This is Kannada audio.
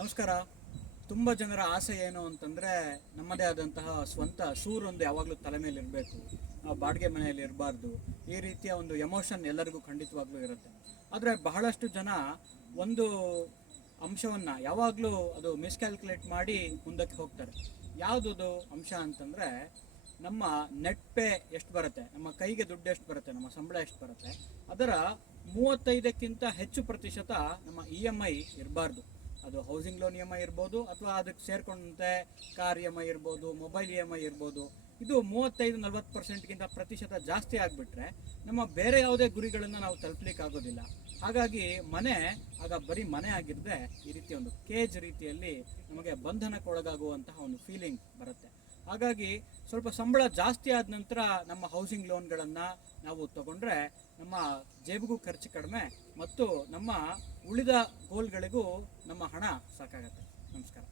ನಮಸ್ಕಾರ. ತುಂಬ ಜನರ ಆಸೆ ಏನು ಅಂತಂದರೆ ನಮ್ಮದೇ ಆದಂತಹ ಸ್ವಂತ ಸೂರೊಂದು ಯಾವಾಗಲೂ ತಲೆ ಮೇಲೆ ಇರಬೇಕು, ಬಾಡಿಗೆ ಮನೆಯಲ್ಲಿ ಇರಬಾರ್ದು. ಈ ರೀತಿಯ ಒಂದು ಎಮೋಷನ್ ಎಲ್ಲರಿಗೂ ಖಂಡಿತವಾಗ್ಲೂ ಇರುತ್ತೆ. ಆದರೆ ಬಹಳಷ್ಟು ಜನ ಒಂದು ಅಂಶವನ್ನು ಯಾವಾಗಲೂ ಅದು ಮಿಸ್ಕ್ಯಾಲ್ಕುಲೇಟ್ ಮಾಡಿ ಮುಂದಕ್ಕೆ ಹೋಗ್ತಾರೆ. ಯಾವುದದು ಅಂಶ ಅಂತಂದರೆ ನಮ್ಮ ನೆಟ್ ಪೇ ಎಷ್ಟು ಬರುತ್ತೆ, ನಮ್ಮ ಕೈಗೆ ದುಡ್ಡು ಎಷ್ಟು ಬರುತ್ತೆ, ನಮ್ಮ ಸಂಬಳ ಎಷ್ಟು ಬರುತ್ತೆ, ಅದರ 35ಕ್ಕಿಂತ ಹೆಚ್ಚು ಪ್ರತಿಶತ ನಮ್ಮ EMI ಇರಬಾರ್ದು. ಅದು ಹೌಸಿಂಗ್ ಲೋನ್ EMI ಇರ್ಬೋದು, ಅಥವಾ ಅದಕ್ಕೆ ಸೇರ್ಕೊಂಡಂತೆ ಕಾರ್ EMI ಇರ್ಬೋದು, ಮೊಬೈಲ್ EMI ಇರ್ಬೋದು. ಇದು 35-40%ಗಿಂತ ಪ್ರತಿಶತ ಜಾಸ್ತಿ ಆಗಿಬಿಟ್ರೆ ನಮ್ಮ ಬೇರೆ ಯಾವುದೇ ಗುರಿಗಳನ್ನು ನಾವು ತಲುಪಲಿಕ್ಕೆ ಆಗೋದಿಲ್ಲ. ಹಾಗಾಗಿ ಮನೆ ಆಗ ಬರೀ ಮನೆ ಆಗಿರದೆ ಈ ರೀತಿ ಒಂದು ಕೇಜ್ ರೀತಿಯಲ್ಲಿ ನಮಗೆ ಬಂಧನಕ್ಕೊಳಗಾಗುವಂತಹ ಒಂದು ಫೀಲಿಂಗ್ ಬರುತ್ತೆ. ಹಾಗಾಗಿ ಸ್ವಲ್ಪ ಸಂಬಳ ಜಾಸ್ತಿ ಆದ ನಂತರ ನಮ್ಮ ಹೌಸಿಂಗ್ ಲೋನ್ಗಳನ್ನು ನಾವು ತಗೊಂಡ್ರೆ ನಮ್ಮ ಜೇಬಿಗೂ ಖರ್ಚು ಕಡಿಮೆ ಮತ್ತು ನಮ್ಮ ಉಳಿದ ಗೋಲ್ಗಳಿಗೂ ನಮ್ಮ ಹಣ ಸಾಕಾಗತ್ತೆ. ನಮಸ್ಕಾರ.